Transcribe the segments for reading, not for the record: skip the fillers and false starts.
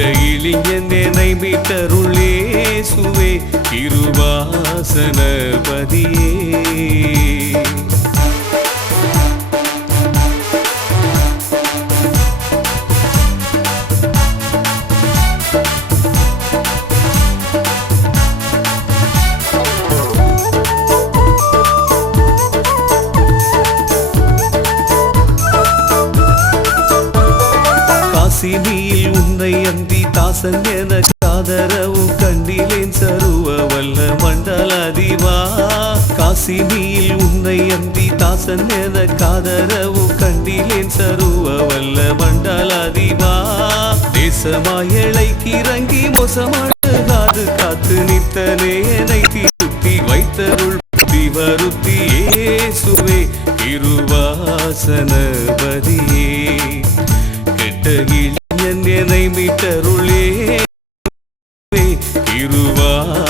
இளைஞன் என்னை மீட்டருளே சுவே கிருபாசனபதியே. காசினியில் உன்னை அந்தி தாசன் எனக்கு ஆதரவு கண்டிலேன் சருவ வல்ல மண்டலாதிவா. காசினியில் உன்னை அந்தி தாசன் எனக்கு ஆதரவு கண்டிலேன் சருவ வல்ல மண்டலாதிவா. தேசமாயளைக்கு இறங்கி மோசமானது காத்து நித்தனே என்னை திருத்தி வைத்தருள் வருத்தி இயேசுவே கிருபாசனபதியே. இளைஞன் என்னை மீட்டருளே கிருபாசனபதியே.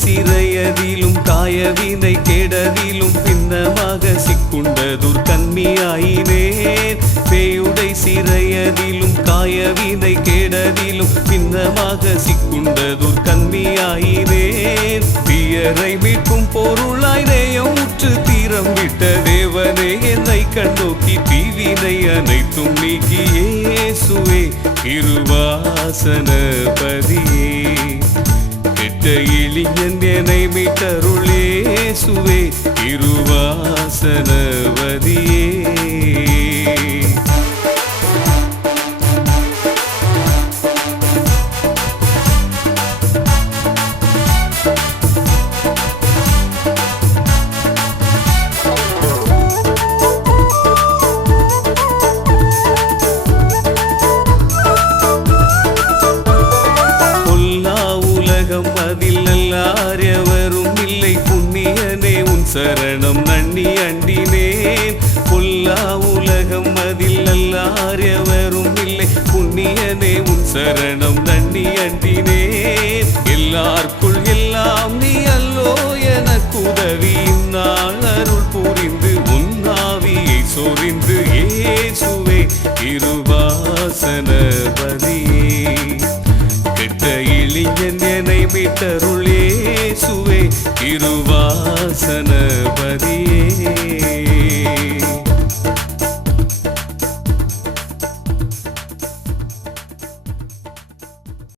சிறையதிலும் காயவினை கெடதிலும் பின்னமாக சிக்குண்டதுர் கன்மியாயினேன். பேயுடை சிறையதிலும் காயவினை கெடதிலும் பின்னமாக சிக்குண்டதுர் கன்மியாயினேன். பியரை மீட்கும் பொருளாய் நேயம் உற்று தீரம் விட்ட தேவனே என்னை கண்ணோக்கி தீவினை அனைத்தும் நீக்கியே இயேசுவே கிருபாசனபதியே. இளைஞன் என்னை மீட்டருளே சுவே கிருபாசனபதியே. எல்லாரவரும் இல்லை புண்ணியனே உன் சரணம் நன்னி அண்டினேன். பொல்லா உலகம் அதில் எல்லாரவரும் இல்லை புண்ணியனே உன் சரணம் நன்னி அண்டினேன். எல்லாருக்குள் எல்லாம் நீ அல்லோ எனக்கு உதவி நாள் அருள் புரிந்து உன்னாவியை சொரிந்து இயேசுவே கிருபாசனபதியே. இளைஞன் என்னை மீட்டருளே சுவே கிருபாசனபதியே.